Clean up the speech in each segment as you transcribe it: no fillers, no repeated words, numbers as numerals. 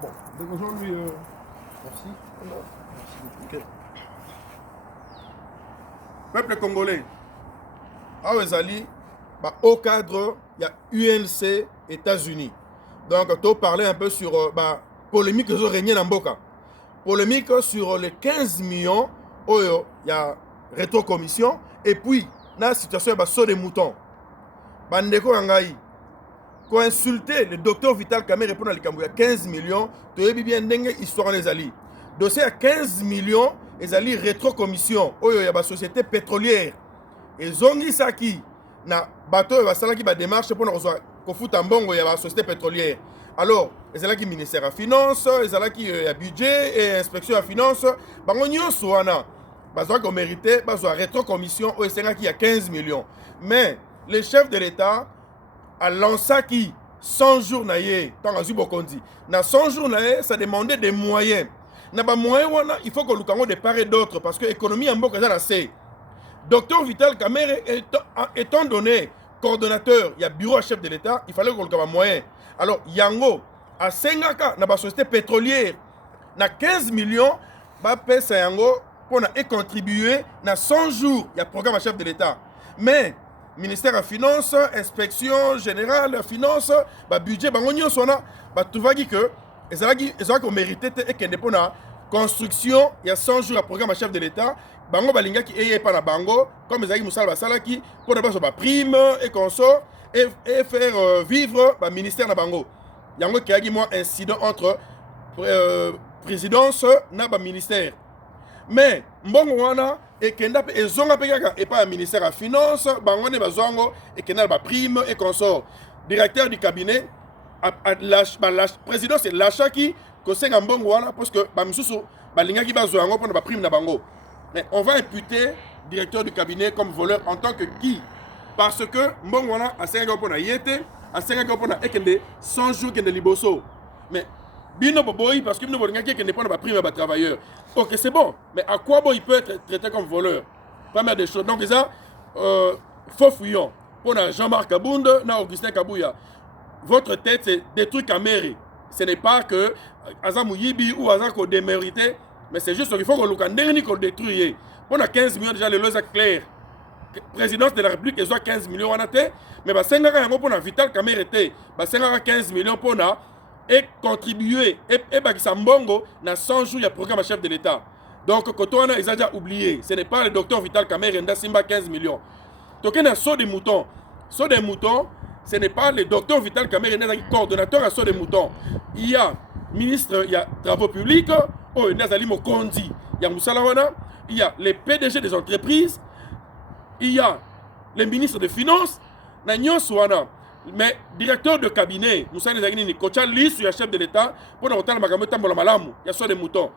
Bon, donc aujourd'hui, merci. Merci beaucoup. Ok. Peuple congolais, à Wezali, au cadre, il y a UNC États-Unis. Donc, tu parlais un peu sur la polémique que j'ai régnée dans Mboka. Polémique sur les 15 millions, il y a rétrocommission. Et puis, dans la situation, il y a saut des moutons. Bandeko Angaï, quand insulter le docteur Vital Kamerhe répond à l'Ikambu, il y a 15 millions, tu as bien dengue histoire les alliés. Dossier à 15 millions, les alliés rétrocommission, il y a la société pétrolière. Et Zongi Saki, na bateau va salaki ba démarche pour nous kofuta mbongo ya la société pétrolière. Alors, les alliés qui ministère à finance, les alliés qui a budget et inspection à finance, bango nyonso wana bazo ko mérité, bazo rétrocommission au Sénat qui a 15 millions. Mais le chef de l'État a lancé qui 100 jours naïe, tant à Zubokondi. Na 100 jours naïe, ça demandait des moyens. Na ba moyens wana, il faut que l'oukango de part et d'autre parce que l'économie en boka ça c'est. Docteur Vital Kamerhe étant donné coordonnateur, il y a bureau à chef de l'État, il fallait qu'on ait un moyen. Alors, Yango, à Sengaka, dans la société pétrolière, na 15 millions, bah, pèse Yango pour contribuer dans 100 jours, il y a programme à chef de l'État. Mais, ministère de Finances, inspection générale de Finances, bah, budget, bah, on y bah, tout va dire que, ils ont mérité et qu'il y a construction, il y a 100 jours à programme à chef de l'État. Bango balinga qui est pas na bango comme les amis Moussala Basala qui pour d'abord ba prime et consort et faire vivre le ministère na bango. Yango qui a eu moi incident entre présidence na ba ministère. Mais mbongo wana et kenda pe zonga pe kaka et pas ministère à finance bango ne bazongo et kenda ba prime et consort. Directeur du cabinet la présidence c'est l'achat qui kosenga mbongo wana parce que ba misusu balinga qui bazongo pour ba prime na bango. Mais on va imputer directeur du cabinet comme voleur en tant que qui? Parce que Mbongwana a 5 ans pour na yete, a 5 ans pour na ekende 100 jours kende liboso. Mais bino boboy parce que bino bolinga qui kende pas na prime à travailleur. OK, c'est bon. Mais à quoi bon il peut être traité comme voleur? Première des choses. Donc ça faux fouillon. Pour Jean-Marc Kabunde, na Augustin Kabouya. Votre tête c'est des trucs à mairie. Ce n'est pas que Azam Yibi ou Azam ko démérité. Mais c'est juste qu'il faut que le dernier qu'on détruise. On a 15 millions déjà, les lois sont claires. Présidence de la République, ils ont 15 millions en tête. Mais bah, c'est un Vital Kamerhe était. Bah, c'est 15 millions pour nous et contribuer. Et bah, qui mbongo dans 100 jours, il y a programme à chef de l'État. Donc, quand on a, ils ont déjà oublié. Ce n'est pas le docteur Vital Kamerhe qui a Simba 15 millions. Donc, il y a un saut des moutons. Saut des moutons, ce n'est pas le docteur Vital Kamerhe qui est coordonnateur à saut des moutons. Il y a ministre, il y a travaux publics. Oh, il y a Mokondi, il y a Moussalawana, il y a les PDG des entreprises, il y a les ministres des Finances, mais directeur de cabinet, Moussa Nezagini, Kocha liste, il y a chef de l'État, pour nous entendre Magamé Tambola Malamu, il y a soit des moutons.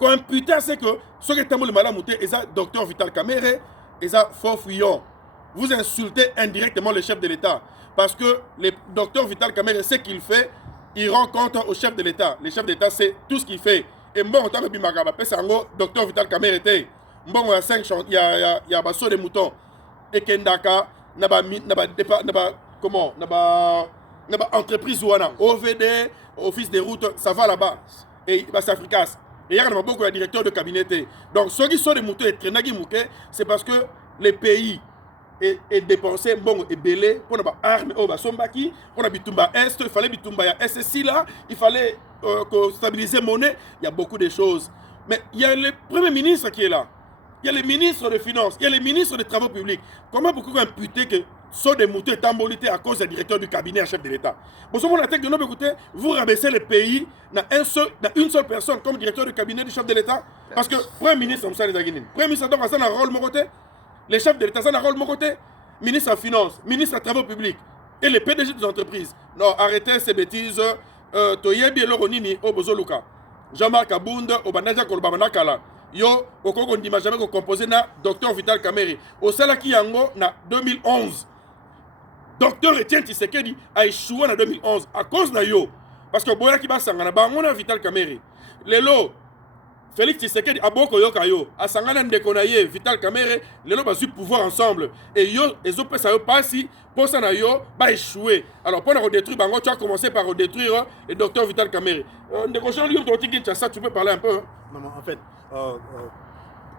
Quand imputé, c'est que ceux qui Tambola Malamu, ils ont docteur Vital Kamerhe, ils ont faux fuyant. Vous insultez indirectement le chef de l'État. Parce que le docteur Vital Kamerhe, ce qu'il fait, il rend compte au chef de l'État. Le chef d'État sait tout ce qu'il fait. Et bon, tant que Bimagaba, c'est un docteur Vital Kamerhe était. Bon, il y a 5 champs, il y a basso de moutons. Et Kendaka, comment, entreprise ouana, OVD, office des routes, ça va là-bas. Et c'est efficace. Et il y a beaucoup de directeurs de cabinet. Donc, ceux qui sont des moutons et traînés, c'est parce que les pays et dépenser bon et belé pour nos armes au Basombaki, pour Bitumba Est, il fallait Bitumba SSI là, il fallait stabiliser monnaie, il y a beaucoup de choses. Mais il y a le premier ministre qui est là, il y a le ministre des Finances, il y a le ministre des Travaux publics. Comment beaucoup imputer que sont des moutons et embolité à cause du directeur du cabinet à chef de l'État? Pour ce moment, de nos écoutez, vous rabaissez le pays dans une seule personne comme directeur du cabinet du chef de l'État, parce que Premier ministre, Premier ministre, donc, ça a un rôle mocoté. Les chefs de l'État, ça n'a pas de côté. Ministre des Finances, ministre des Travaux publics et les PDG des entreprises. Non, arrêtez ces bêtises. Toyebi et Loronini au Bozoluka. Jean-Marc Abunde au Banaja Kolbamanakala. Yo, au Congo, on ne jamais composé na Docteur Vital Kamerhe. Au Salaki Yango, na 2011. Docteur Etienne Tshisekedi a échoué en 2011 à cause de yo. Parce que Boya Kiba Sangana, on a Vital Kamerhe. Les lots. Félix Tshisekedi aboko yoka yo asangana ndeko na ye Vital Kamerhe lelo bazui pouvoir ensemble et yo ezopesa yo pasi posa na yo ba échouer. Alors pour redétruire bango tu as commencé par redétruire le docteur Vital Kamerhe. Ndeko Jean-Luc Kinshasa, tu peux parler un peu hein? Non, en fait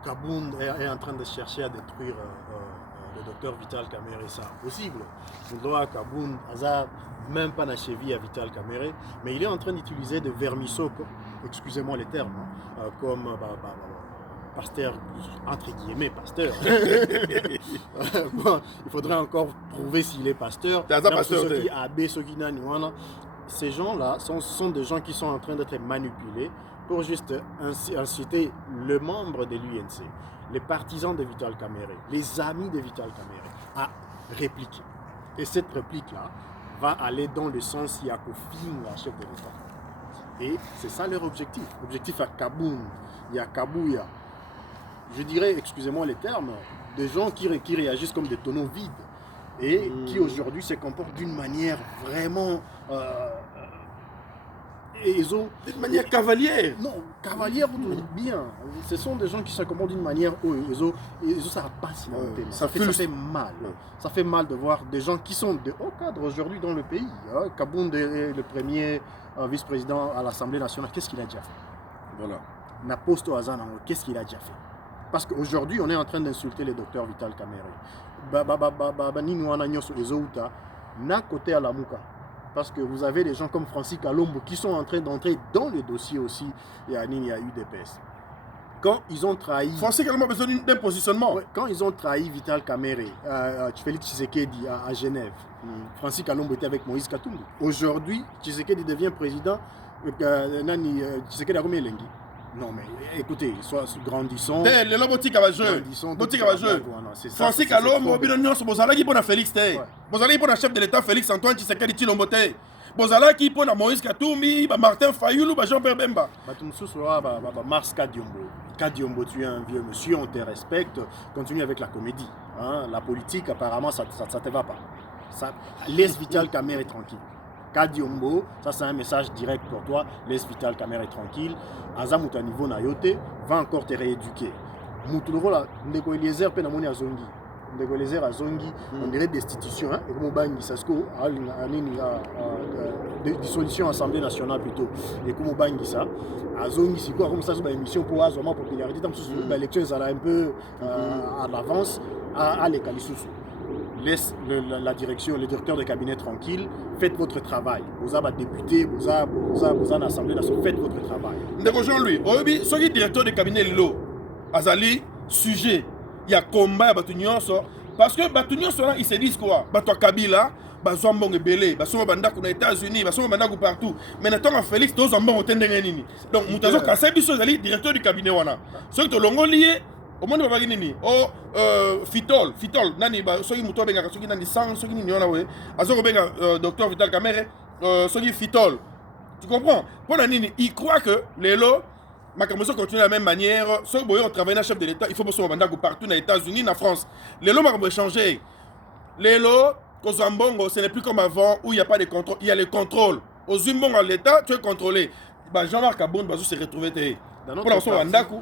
Kabound est en train de chercher à détruire le docteur Vital Kamerhe, c'est impossible. Le droit Kabound hasard même pas la cheville à Vital Kamerhe, mais il est en train d'utiliser des vermisseaux, excusez-moi les termes, hein, comme pasteur, entre guillemets pasteur. Bon, il faudrait encore prouver s'il est pasteur. Ces gens-là sont des gens qui sont en train d'être manipulés pour juste inciter le membre de l'UNC, les partisans de Vital Kamerhe, les amis de Vital Kamerhe à répliquer. Et cette réplique-là va aller dans le sens Yakofine, la chef de l'État. Et c'est ça leur objectif. L'objectif à Kaboun, il y a Kabouya. Je dirais, excusez-moi les termes, des gens qui réagissent comme des tonneaux vides et qui aujourd'hui se comportent d'une manière vraiment... d'une manière cavalière. Non, cavalière bien. Ce sont des gens qui se comportent d'une manière où ça passe. Ça fait mal. Ça fait mal de voir des gens qui sont de haut cadre aujourd'hui dans le pays. Kabound est le premier vice-président à l'Assemblée nationale. Qu'est-ce qu'il a déjà fait? Voilà. Naposto Azana, qu'est-ce qu'il a déjà fait? Parce qu'aujourd'hui, on est en train d'insulter le docteur Vital Kamerhe. Côté à la Mouka. Parce que vous avez des gens comme Francis Kalombo qui sont en train d'entrer dans le dossier aussi. Il y a UDPS. Quand ils ont trahi... Francis Kalombo a besoin d'un positionnement. Ouais, quand ils ont trahi Vital Kamerhe, Félix Tshisekedi à Genève, Francis Kalombo était avec Moïse Katumbi. Aujourd'hui, Tshisekedi devient président. Tshisekedi a combien Lengi? Non mais écoutez, grandissons. Le lobotika va jouer. Botika va jouer. Francis Kalombo, Binonyoso, Bozalaki pour Félix Té. Bozalaki pour le chef de l'État Félix Antoine Tshisekedi Tshilombo Té. Bozalaki pour Moïse Katumbi, Martin Fayulu, Jean-Pierre Bemba. Mars Kadiombo. Kadiombo, tu es un vieux monsieur, on te respecte. Continue avec la comédie. Hein? La politique, apparemment, ça ne te va pas. Laisse Vital Kamerhe tranquille. Kadiombo, ça c'est un message direct pour toi. Laisse Vital Kamerhe tranquille. Azamut à niveau Nayote va encore te rééduquer. Moutoulo là, Ndeko Eliezer pe namoni azongi. Ndeko Eliezer azongi, on dirait destitution hein et comme bangi sasko dissolution assemblée nationale plutôt. Et comme bangi ça, azongi c'est quoi comme ça sur émission pour azoma popularité tant que l'élection ça un peu à l'avance à l'écalisous. Laisse la direction, le directeur de cabinet tranquille, faites votre travail. Vous avez député, vous avez l'Assemblée nationale, faites votre travail. Ndeko Jean-Louis, oyebi soki directeur de cabinet lo azali sujet, il y a combat ya batu nyonso parce que batu nyonso là ils se disent quoi? Batu Kabila, bazwa mbongo ebele, basoma bandako na États-Unis, basoma bandako partout. Mais natanga Félix tozo mbongo tendenge nini. Donc mutazo kasa biso azali directeur du cabinet wana. Soki to longoli au monde babaki nini fitol nani ba soki muto benga soki nani sang soki nini ona we azoko benga docteur Vital Kamerhe soki fitol, tu comprends? Pour nani il croit que lelo makambo continue de la même manière soki boyo on travaille na chef de l'État il faut boso bandako partout na États-Unis na France lelo makambo changer lelo kozambongo ce n'est plus comme avant où il y a pas de contrôle, il y a le contrôle aux zimbongo à l'État tu es contrôlé ba Jean-Marc Kabound bazo se retrouver te pour la son bandako.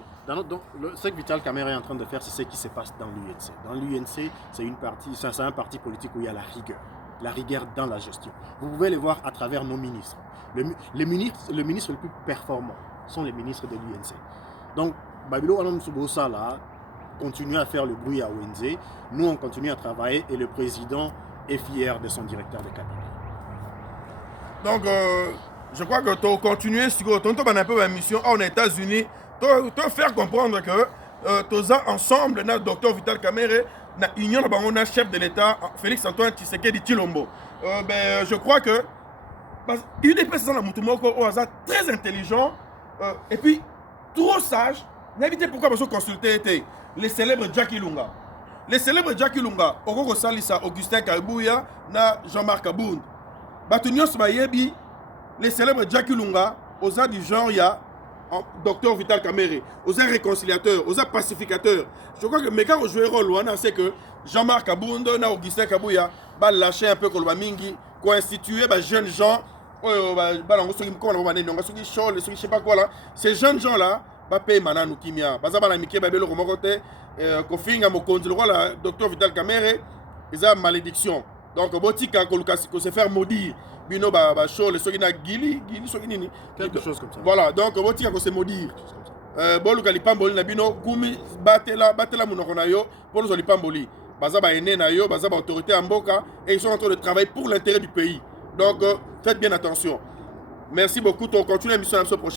Ce que Vital Kamerhe est en train de faire, c'est ce qui se passe dans l'UNC. Dans l'UNC, c'est un parti politique où il y a la rigueur dans la gestion. Vous pouvez le voir à travers nos ministres. Les ministres les plus performants sont les ministres de l'UNC. Donc, Babilo Alam Soubosa là continue à faire le bruit à ONZ. Nous, on continue à travailler et le président est fier de son directeur de cabinet. Donc, je crois que tu as continué sur un peu la mission aux États-Unis. Tu faire comprendre que tous ensemble, le docteur Vital Kamerhe, l'union de chef de l'État, Félix Antoine Tshisekedi Tshilombo. Je crois que UDPS est très intelligent et puis trop sage. N'invitez pourquoi parce que consulter les célèbres Jackie Lunga. Les célèbres Jackie Lunga, Okoko Salisa, Augustin Kaibouya, Jean-Marc Kabound. Les célèbres Jackie Lunga, aux a du genre, il y a docteur Vital Kamerhe, aux réconciliateurs, aux pacificateurs. Je crois que mes gars ont joué rôle, c'est que Jean-Marc Kabound, Augustin Kabouya, va lâcher un peu comme le Mingi, constituer des jeunes gens, je sais pas quoi là, ces jeunes gens là, bapema nanu kimia baza bana mike babeloko moko te kofinga mokonzi lokola docteur Vital Kamerhe eza malédiction donc botika koluka se faire maudire bino ba show le soki na gili soki nini quelque chose comme ça. Voilà, donc botika ko se maudire boluka lipamboli na bino gumi batela munoko na yo pour nous lipamboli baza ba ene na yo baza ba autorité en mboka et ils sont en train de travailler pour l'intérêt du pays. Donc faites bien attention. Merci beaucoup, on continue l'émission la semaine prochaine.